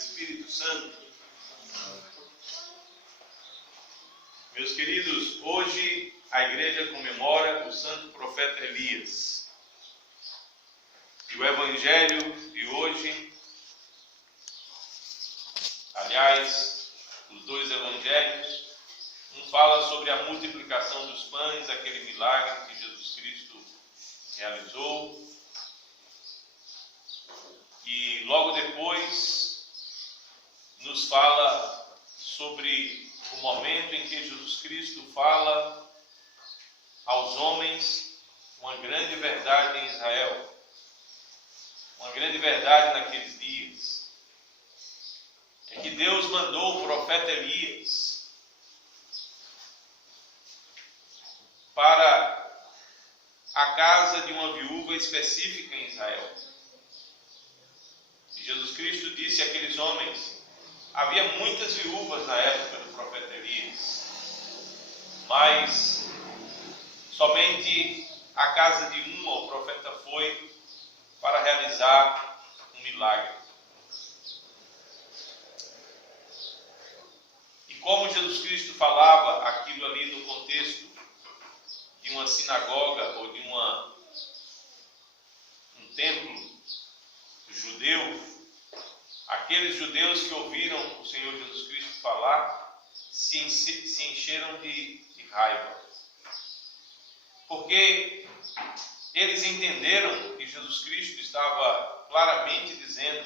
Espírito Santo. Meus queridos, hoje a igreja comemora o santo profeta Elias. E o evangelho de hoje, aliás, os dois evangelhos, um fala sobre a multiplicação dos pães, aquele milagre que Jesus Cristo realizou. E logo depois nos fala sobre o momento em que Jesus Cristo fala aos homens uma grande verdade em Israel, uma grande verdade naqueles dias. É que Deus mandou o profeta Elias para a casa de uma viúva específica em Israel. E Jesus Cristo disse àqueles homens: havia muitas viúvas na época do profeta Elias, mas somente à casa de uma o profeta foi para realizar um milagre. E como Jesus Cristo falava aquilo ali no contexto de uma sinagoga ou de um templo judeu, aqueles judeus que ouviram o Senhor Jesus Cristo falar se encheram de raiva, porque eles entenderam que Jesus Cristo estava claramente dizendo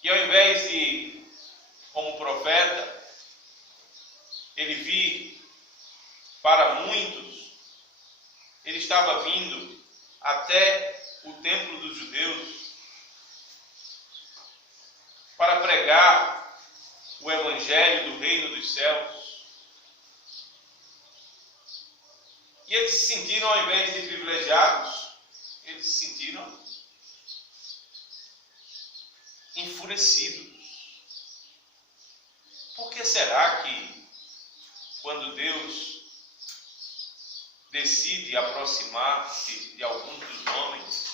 que, ao invés de, como profeta, ele vir para muitos, ele estava vindo até o templo dos judeus para pregar o evangelho do reino dos céus. E eles se sentiram, ao invés de privilegiados, eles se sentiram enfurecidos. Por que será que, quando Deus decide aproximar-se de alguns dos homens,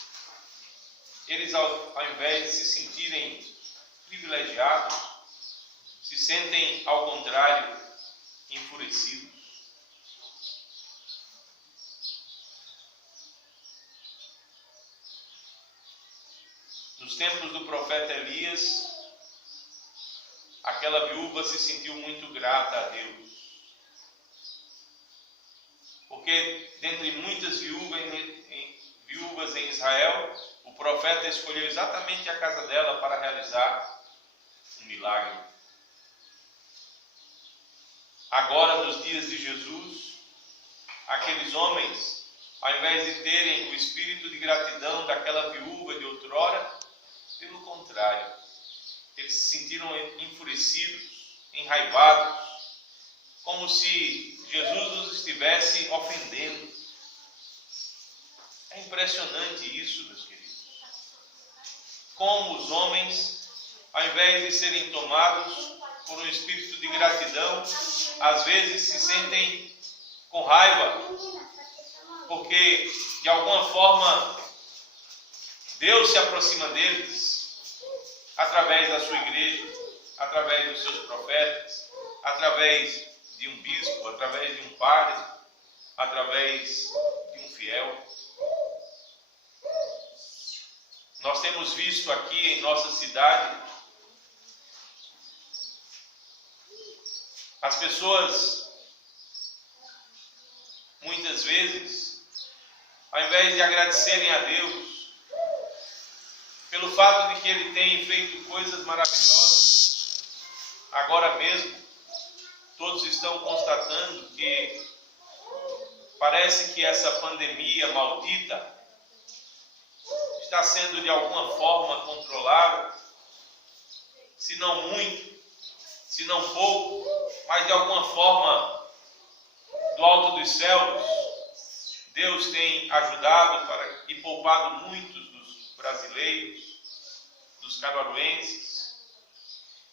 eles, ao invés de se sentirem privilegiados, se sentem, ao contrário, enfurecidos? Nos tempos do profeta Elias, aquela viúva se sentiu muito grata a Deus, porque dentre muitas viúvas em Israel, o profeta escolheu exatamente a casa dela para realizar um milagre. Agora, nos dias de Jesus, aqueles homens, ao invés de terem o espírito de gratidão daquela viúva de outrora, pelo contrário, eles se sentiram enfurecidos, enraivados, como se Jesus os estivesse ofendendo. É impressionante isso, meus queridos. Como os homens, ao invés de serem tomados por um espírito de gratidão, às vezes se sentem com raiva, porque de alguma forma Deus se aproxima deles através da sua igreja, através dos seus profetas, através de um bispo, através de um padre, através de um fiel. Nós temos visto aqui em nossa cidade as pessoas, muitas vezes, ao invés de agradecerem a Deus pelo fato de que Ele tem feito coisas maravilhosas, agora mesmo todos estão constatando que parece que essa pandemia maldita está sendo de alguma forma controlada, se não muito, se não pouco, mas de alguma forma, do alto dos céus, Deus tem ajudado e poupado muitos dos brasileiros, dos caruaruenses.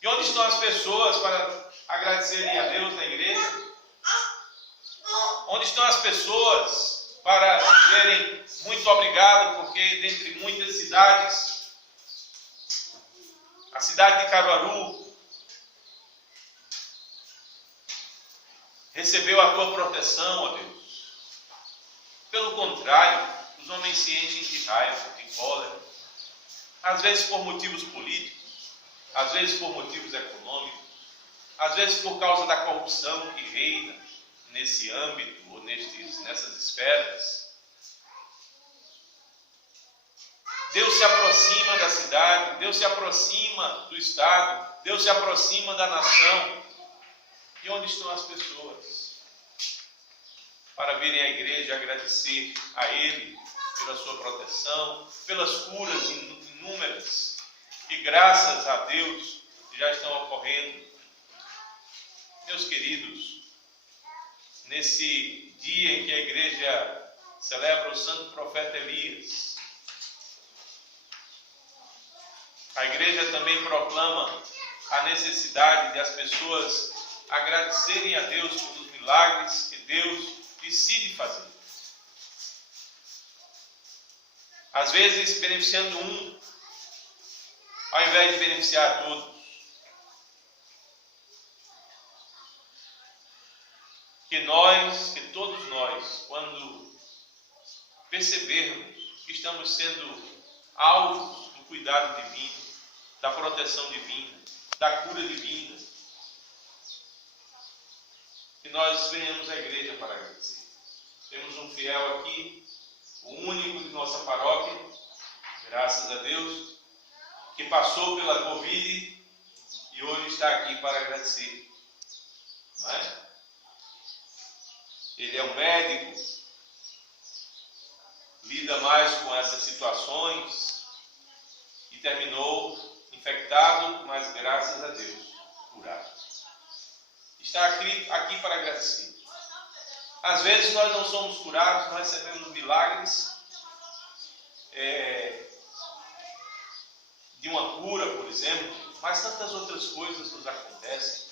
E onde estão as pessoas para agradecerem a Deus na igreja? Onde estão as pessoas para dizerem muito obrigado, porque dentre muitas cidades A cidade de Caruaru recebeu a tua proteção, ó Deus. Pelo contrário, os homens se enchem de raiva, de cólera, às vezes por motivos políticos, às vezes por motivos econômicos, às vezes por causa da corrupção que reina nesse âmbito ou nessas esferas. Deus se aproxima da cidade, Deus se aproxima do estado, Deus se aproxima da nação. E onde estão as pessoas? Para virem à igreja agradecer a Ele pela sua proteção, pelas curas inúmeras, que graças a Deus já estão ocorrendo. Meus queridos, nesse dia em que a igreja celebra o santo profeta Elias, a igreja também proclama a necessidade de as pessoas agradecerem a Deus pelos milagres que Deus decide fazer. Às vezes beneficiando um, ao invés de beneficiar a todos. Que todos nós, quando percebermos que estamos sendo alvos do cuidado divino, da proteção divina, da cura divina, que nós venhamos à igreja para agradecer. Temos um fiel aqui, o único de nossa paróquia, graças a Deus, que passou pela Covid e hoje está aqui para agradecer. Não é? Ele é um médico, lida mais com essas situações e terminou infectado, mas graças a Deus, curado. Está aqui para agradecer. Às vezes nós não somos curados, nós recebemos milagres de uma cura, por exemplo, mas tantas outras coisas nos acontecem.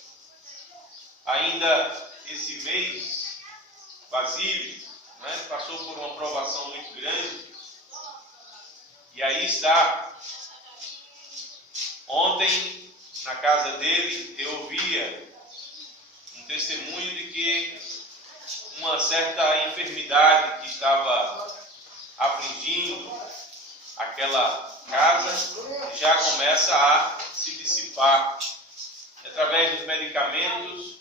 Ainda esse mês, Basílio, né, passou por uma provação muito grande, e aí está. Ontem, na casa dele, eu ouvia um testemunho de que uma certa enfermidade que estava afligindo aquela casa já começa a se dissipar. Através dos medicamentos,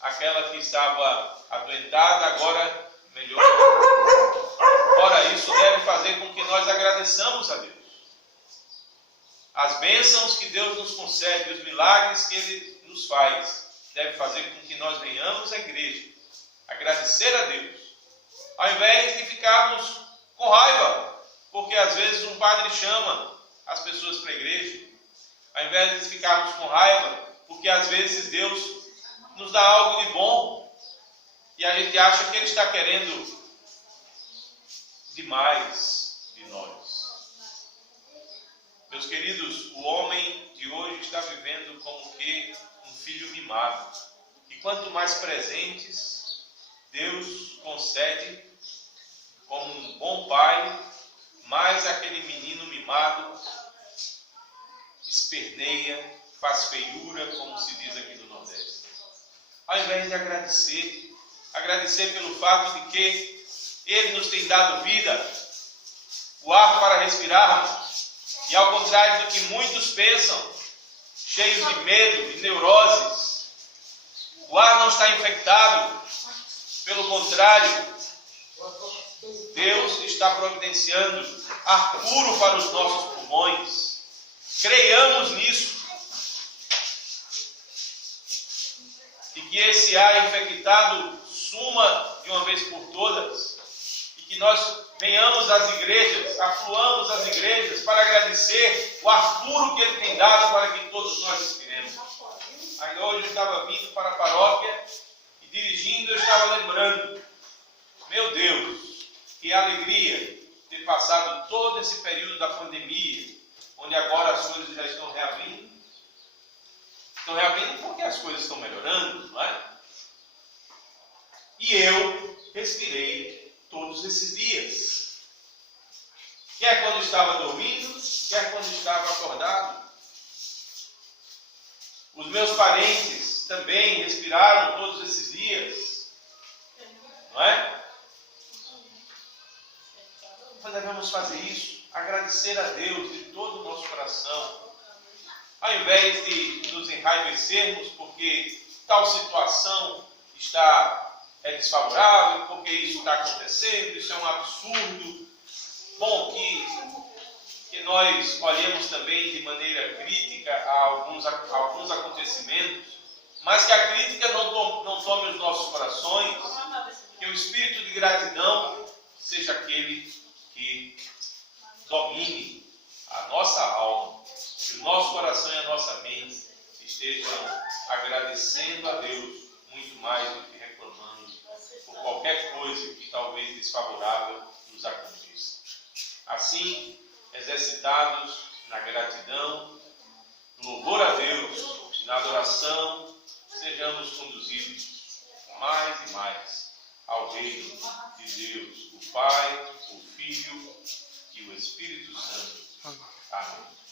aquela que estava adoentada agora melhorou. Ora, isso deve fazer com que nós agradeçamos a Deus. As bênçãos que Deus nos concede, os milagres que Ele nos faz, deve fazer com que nós venhamos à igreja agradecer a Deus, ao invés de ficarmos com raiva, porque às vezes um padre chama as pessoas para a igreja, ao invés de ficarmos com raiva, porque às vezes Deus nos dá algo de bom e a gente acha que Ele está querendo demais de nós. Meus queridos, o homem de hoje está vivendo como que um filho mimado. E quanto mais presentes Deus concede como um bom pai, mais aquele menino mimado esperneia, faz feiura, como se diz aqui no Nordeste. Ao invés de agradecer pelo fato de que Ele nos tem dado vida, o ar para respirarmos, e ao contrário do que muitos pensam, cheios de medo, de neuroses, o ar não está infectado, pelo contrário, Deus está providenciando ar puro para os nossos pulmões. Creiamos nisso. E que esse ar infectado suma de uma vez por todas. E que nós venhamos às igrejas, afluamos às igrejas para agradecer o ar puro que Ele tem dado para que todos nós respiremos. Ainda hoje eu estava vindo para a paróquia e dirigindo eu estava lembrando, meu Deus, que alegria ter passado todo esse período da pandemia, onde agora as coisas já estão reabrindo. Estão reabrindo porque as coisas estão melhorando, não é? E eu respirei todos esses dias. Quer quando estava dormindo, quer quando estava acordado. meus parentes também respiraram todos esses dias, não é? Nós devemos fazer isso, agradecer a Deus de todo o nosso coração, ao invés de nos enraivecermos porque tal situação é desfavorável, porque isso está acontecendo, isso é um absurdo. Bom, que nós olhemos também de maneira crítica a alguns acontecimentos, mas que a crítica não tome os nossos corações, que o espírito de gratidão seja aquele que domine a nossa alma, que o nosso coração e a nossa mente estejam agradecendo a Deus muito mais do que reclamando por qualquer coisa que talvez desfavorável nos aconteça. Assim, exercitados na gratidão, no louvor a Deus e na adoração, sejamos conduzidos mais e mais ao reino de Deus, o Pai,